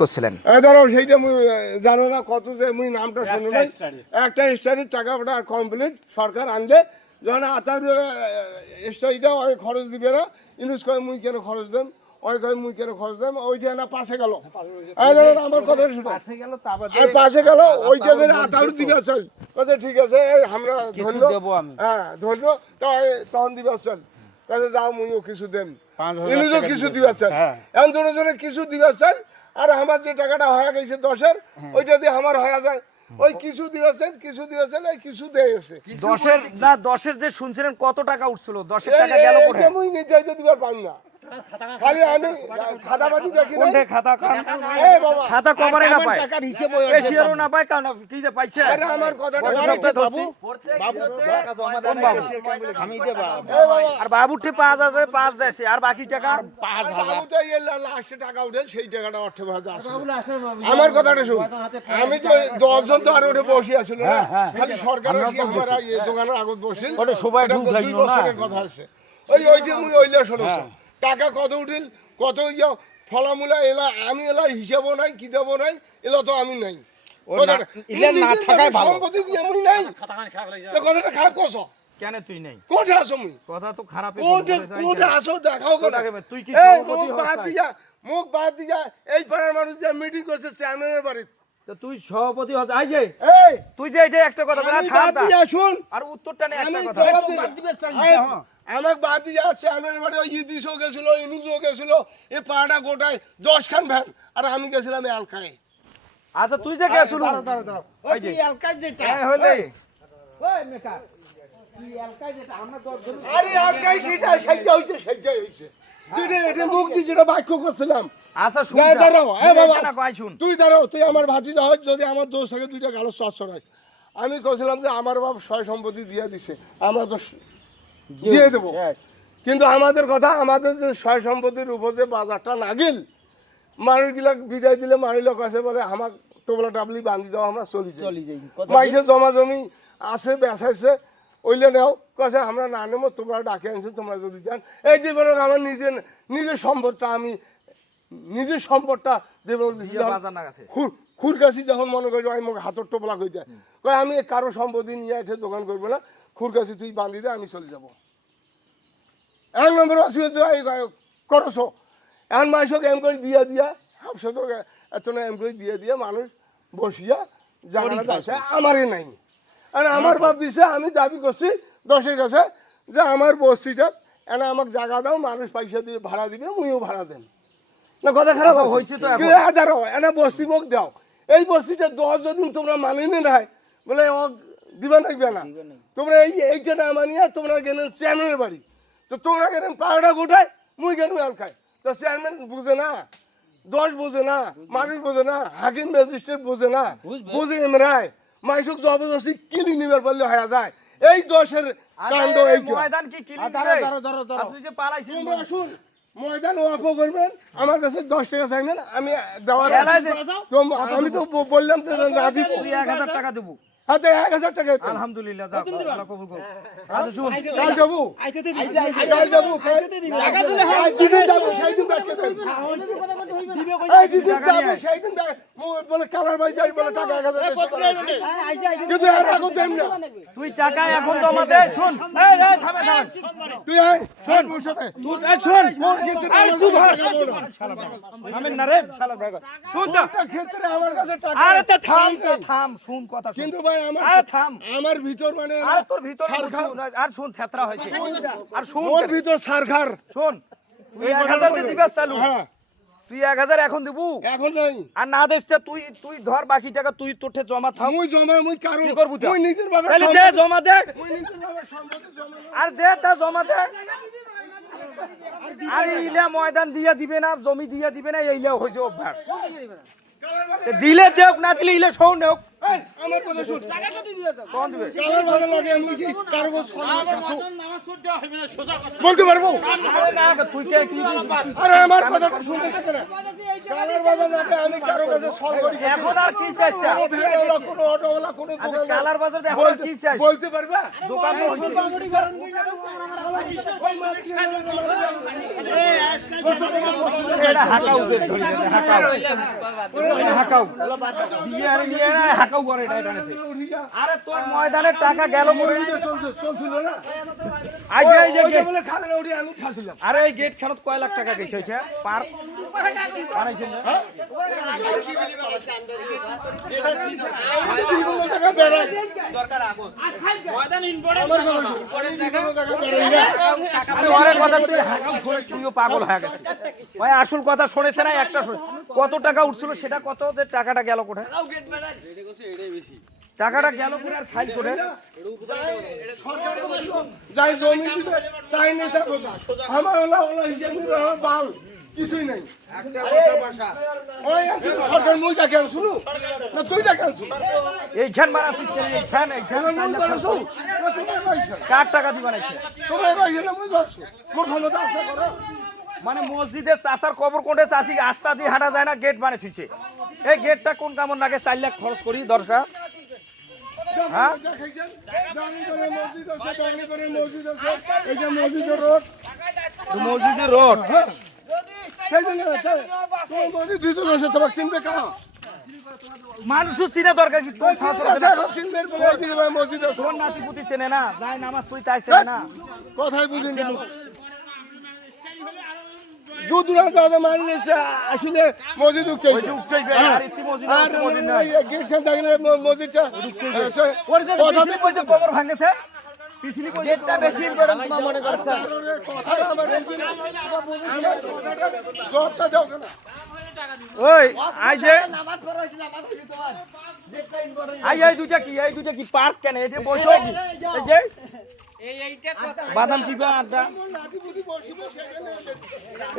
করছিলেন ধরো সেইটা মুই জানো না কত যে মুই নামটা শুনো না একটা স্টাডির টাকা কমপ্লিট সরকার আনলে যখন আতার স্টাডিটা ওই খরচ দিবে না ইউজ করে মুই কেন খরচ দেন ওই করে মুই কেন খরচ দেন ওইটা না পাশে গেল আমার কথা শুনো পাশে গেল ওইটা করে আতার দিবে চল কথা ঠিক আছে আমরা ধরলো হ্যাঁ ধরলো তখন দিবে চল কাজে যাও মুইও কিছু দেন ইনুজও কিছু দিবে চল এখন দুজনে কিছু দিবে চল আর আমার যে টাকাটা হয়ে গেছে 10-এর ওইটা দিয়ে আমার হয়ে যায় ওই কিছু দিয়েছেন এই কিছু দিয়েছে 10-এর যে শুনছিলেন কত টাকা উঠছিল 10-এর টাকা গেল কোথায় আমি নির্ধারিত দিবার পাই না খালি আমি খাতাবাদি দেখি না কোনটা খাতা এই বাবা খাতা কভারে না পায় টাকার হিসাব এশিয়ারও না পায় কারণ কি যে পাইছে আরে আমার কথাটা সবটা ধরছি বাবু টাকা জমা দেন আমি দেব আর বাবুতে 5 আছে 5 দেছে আর বাকি টাকা 5000 বাবু তো এই লাস্টে টাকা উঠে সেই টাকাটা অর্থে ভাজা আছে আমার কথাটা শুন আমি তো 10 জন তো আর ওরে বসে আছিল না খালি সরকার আমার এই দোকানের আগত বসিল ওটা সবাই ঢুক দুই বছরের কথা আছে ওইটা মুই ওইলা শুনছ টাকা কত উঠিল কত ফলামূলা এলা আমি এলা হিসাবও নাই কিতাবও নাই এলা তো আমি নাই ইলা না থাকাই ভালো সম্পত্তি দিয়ে আমি নাই কথাটা খারাপ কস কেন তুই নাই কোঠা আছো মুই কথা তো খারাপ কোঠা আসো দেখাও কথা তুই কি মুখ বাদ দিয়া এই পাড়ার মানুষ যে মিটিং করছে চেয়ারম্যানের বাড়িতে তো তুই সভাপতি হস আই যে এই তুই যে এটা একটা কথা বলা বাদ দিয়া শুন আর উত্তরটা নে একটা আমি কথা আমাকে বাদ দিয়ে চেয়ারম্যানের বাড়ি ইদিশও গেছিল ইনুজও গেছিল এই পাড়াটা গোটায় 10 খান ভ্যান আর আমি গেছিলাম এলকায় আচ্ছা তুই যে গেছিল ওই যে এলকাই যেটা হ্যাঁ হইলে ওই মেকা কি এলকাই যেটা আমরা 10 জন আরে এলকায় সেটা হইছে তুই এটা মুখ দিয়ে যেটা বাক্য করছিলাম আচ্ছা শুন দাঁড়াও বাবা না কই শুন তুই দাঁড়াও তুই আমার ভাতিজা হয় যদি আমার দোষ থাকে দুইটা গালো চচ্চর হয় আমি কইছিলাম যে আমার বাপ সয় সম্পত্তি দিয়ে দিছে আমরা তো দিয়ে দেবো কিন্তু আমাদের কথা আমাদের যে সয় সম্পত্তির উপর যে বাজারটা নাগিল মানুষগুলা বিদায় দিলে মানুষ লোক আছে বলে আমার টোবলা টাবলি বান্ধি দাও আমরা চলে যাই মাইসে জমা জমি আছে বেসাইছে ওইলে নেও কাছে আমরা না নেবো তোমরা ডাকে আনছো তোমরা যদি যান এই যে বলো আমার নিজের সম্পদটা খুরকাছি যখন মনে করি আমি মুখে হাতের টোপলা কই যায় আমি কারো সম্পত্তি নিয়ে এসে দোকান করবো না খুরকাছি তুই বান্ধি দে আমি চলে যাবো 1 নম্বর করছো এখন মানুষকে এম করে দিয়া হাফশো এত না এম করে দিয়ে মানুষ বসিয়া জায়গাটা আছে আমারই নাই আর আমার বাপ দিছে আমি দাবি করছি 10-এর কাছে যে আমার বস্তিটা এনে আমাকে জায়গা দাও মানুষ পয়সা দিয়ে ভাড়া দিবে মুইও ভাড়া দেন না কথা খারাপ হয়েছে তো হাজারো এনে বস্তি মুখ দাও এই বস্তিটা 10 যদি তোমরা মানিয়ে নাই বলে দিবা নাকবে না তোমরা এইটা না মানিয়ে তোমরা গেলেন চেয়ারম্যানের বাড়ি তো তোমরা গেলেন পাহাড়া গোটায় মুই গেল এলকায় তো চেয়ারম্যান বুঝে না 10 বুঝে না মানুষ বুঝে না হাকিম ম্যাজিস্ট্রেট বুঝে না বুঝে এমরাই মাইসুক জবরদস্তি কিলি নিবার পারলে হয়ে যায় এই 10-এর কাণ্ড এইটা ময়দান কি কিলি দিবে তুই যে পালাইছিস তোমরা শুন ময়দান ওয়াকফ করবেন আমার কাছে 10 টাকা চাইবেন আমি দেওয়ার আমি তো বললাম যে না দিব 1000 টাকা দেব হাতে 1000 টাকা আলহামদুলিল্লাহ যা আল্লাহ কবুল করুন আচ্ছা শুন কাল যাবো আইতে দিবি টাকা দিলে হয় দিদি যাবো সেই দিন ব্যাক করে দিবে এই দিদি যাবো সেই দিন বলে কালার ভাই যাই বলে টাকা 1000 কিন্তু আর আগো দেন না তুই টাকা এখন জমা দে শুন এই থামে তুই আয় শোন মোর সাথে তুই শুন আর সুধ থামেন না রে শালা ভাই শুন তো ক্ষেত্রে আমার কাছে টাকা আরে তো থাম শুন কথা শুন কিন্তু ভাই আমার আরে থাম আমার ভিতর মানে আরে তোর ভিতর আর শুন থেতরা হয়েছে আর শুন ওর ভিতর সারখার শুন তুই 1000 যে দিবা চালু হ্যাঁ তুই 1000 এখন দিবু এখন নাই আর না দেছে তুই ধর বাকি টাকা তুই তোঠে জমা থাম মুই কারো কি করবু মুই নিজের বাবা তাহলে দে জমা দে মুই নিজের বাবা সম্পত্তি জমা আর দে তা জমা দে আর ইলা ময়দান দিয়া দিবে না জমি দিয়া দিবে না এইলা হইছে অভ্যাস দিলে দেখ না দিলে ইলা শোন নেও এই, আমার কথা শুন কোন দিবে কালার বাজার লাগে আমি কি কারো বলতে পারবো আরে না তুই কে কি আরে আমার কথাটা শুনে না কেন কালার বাজার লাগে আমি কারো কাছে সরকারি এখন আর কি চাইছে ভিড়ওয়ালা কোনো অটোওয়ালা কোনো দোকানদার কালার বাজার দেখো এখন আর কি চাইছে বলতে পারবে দোকান তো হইছে এটা হাকাউ যে ধরি হাকাউ দিয়ে আরে নিয়ে হাকাউ করে এটা এনেছে আরে তোর ময়দানের টাকা গেল মরে চলছিল না আই যে গেট বলে খালে উঠে আমি ফাঁসিলাম আরে এই গেট খানত কয় লাখ টাকা গেছে হইছে পার্ক বানাইছেন না বিভিন্ন জায়গা বেড়াই দরকার আগো আমার কথা শুন বিভিন্ন জায়গা বেড়াই না আমি অনেক কথা তুই হাকাউ শুনে তুইও পাগল হয়ে গেছিস ভাই আসল কথা শুনেছে না একটা কত টাকা উঠছিল সেটা কত যে টাকাটা গেল কোথায় টাকাটা গেল কোথায় আর খাই কোথায় যাই জমি দিবে তাই নেতা কথা আমার হলো হিসাব আমার বাল কিছুই নাই ওই আছে সরকার মই ডাকে শুনু না তুই ডাকে শুনু এইখান বানাচ্ছিস এইখান মই বানাছো তোমার পয়সা কার টাকা দি বানাইছে তোমার পয়সা না মই বানাছো মোর ক্ষমতা আছে করো মানে মসজিদের চাচার কবর কোটে চাচি আস্তা দিয়ে হাঁটা যায় না গেট বানিয়ে থুইছে এই গেটটা কোন কামন লাগে 4 লাখ খরচ করি দরকার হ্যাঁ এই যে মসজিদের রোড মসজিদের রোড সেই জন্য তোমার মসজিদ দিতে আছে তোমাকে চিনতে কাহা মানুষও চিনে দরকার কি তোর ফাঁসল চিনবে বলে এই দিকে মসজিদ আছে তোর নাতিপুতি চেনে না যাই নামাজ পড়ি তাই চেনে না কথাই বুঝিনি দূর দূরান্ত মানি নিচ্ছে আসলে মসজিদ উঠতেই ওই যে উঠতেই বে আর ইতি মসজিদ আর মসজিদ নাই গেট খান থাকলে মসজিদটা ওর যে পিছলি কইছে কবর ভাঙেছে পিছলি কইছে গেটটা বেশি ইম্পর্টেন্ট মনে করছ কথাটা আমার বুঝিনি আমার কথাটা জবাবটা দাও কেন ওই আই যে এই দুইটা কি পার্ক কেন এটা বসো কি এই যে বাদাম টিপা আড্ডা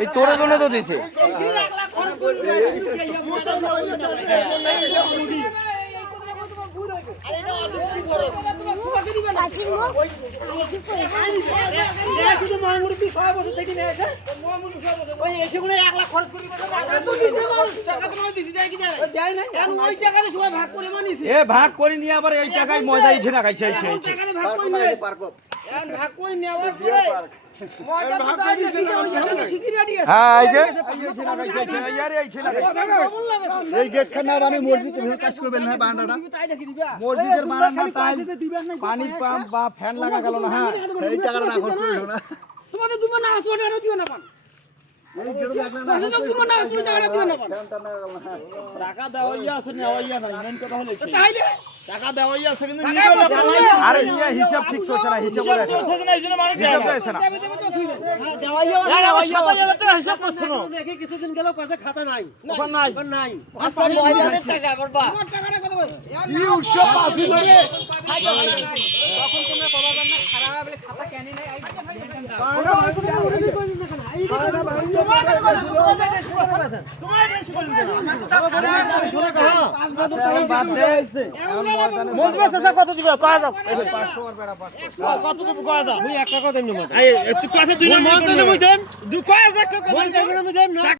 এই তোর জন্য তো দিছে এ ভাগ করে নিয়ে আবার এই টাকায় ময়দা ইঠে না খাইছে হ্যাঁ এই যে এই গেট খানা মানে মসজিদ কাজ করবেন না বারান্দাটা মসজিদের বারান্দা টাইলস পানির পাম্প বা ফ্যান লাগা গেল না হ্যাঁ এই টাকাটা না খরচ করে না তোমাদের দুটো না আসো টাকা দিও না পান দশ লোক তোমার না আসো টাকা দিও না পান টাকা দেওয়াইয়া আছে নেওয়াইয়া নাই মেন কথা হলো কি তাইলে টাকা দেওয়াইয়া আছে কিন্তু আরে নিয়ে হিসাব ঠিক করছে না হিসাব করে আছে হিসাব করেছে না দেওয়াইয়া হিসাব করছ না দেখি কিছুদিন গেল কাছে খাতা নাই ওখান নাই নাই আর 5000 টাকা বাবা তোমার টাকাটা কত বল কি উৎসব আছে রে তখন তোমরা পাবা না খারাপ বলে খাতা কেন নাই কত দিবে কয়া যাও কত দিব কয়া যাও আমি 1 টাকা দেব না এই একটু কথা দুই নম্বর দেব 2000 টাকা দেব না